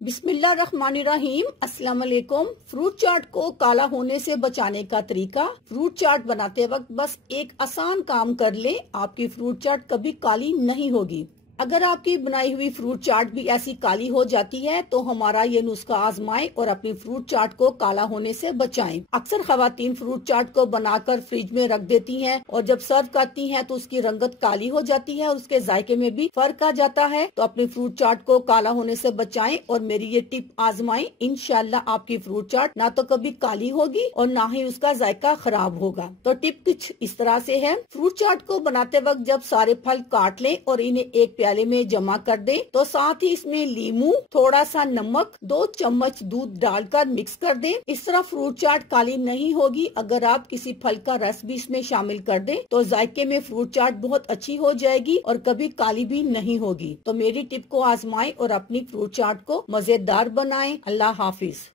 बिस्मिल्लाहिर्रहमानिर्रहीम। अस्सलाम वालेकुम। फ्रूट चाट को काला होने से बचाने का तरीका। फ्रूट चाट बनाते वक्त बस एक आसान काम कर लें, आपकी फ्रूट चाट कभी काली नहीं होगी। अगर आपकी बनाई हुई फ्रूट चाट भी ऐसी काली हो जाती है तो हमारा ये नुस्खा आजमाएं और अपनी फ्रूट चाट को काला होने से बचाएं। अक्सर खवातीन फ्रूट चाट को बनाकर फ्रिज में रख देती हैं और जब सर्व करती हैं तो उसकी रंगत काली हो जाती है और उसके जायके में भी फर्क आ जाता है। तो अपनी फ्रूट चाट को काला होने से बचाएं और मेरी ये टिप आजमाएं। इंशाल्लाह आपकी फ्रूट चाट ना तो कभी काली होगी और ना ही उसका जायका खराब होगा। तो टिप कुछ इस तरह से है। फ्रूट चाट को बनाते वक्त जब सारे फल काट लें और इन्हें एक प्याले में जमा कर दें तो साथ ही इसमें लीमू, थोड़ा सा नमक, 2 चम्मच दूध डालकर मिक्स कर दें। इस तरह फ्रूट चाट काली नहीं होगी। अगर आप किसी फल का रस भी इसमें शामिल कर दें तो जायके में फ्रूट चाट बहुत अच्छी हो जाएगी और कभी काली भी नहीं होगी। तो मेरी टिप को आजमाएं और अपनी फ्रूट चाट को मजेदार बनाएं। अल्लाह हाफिज।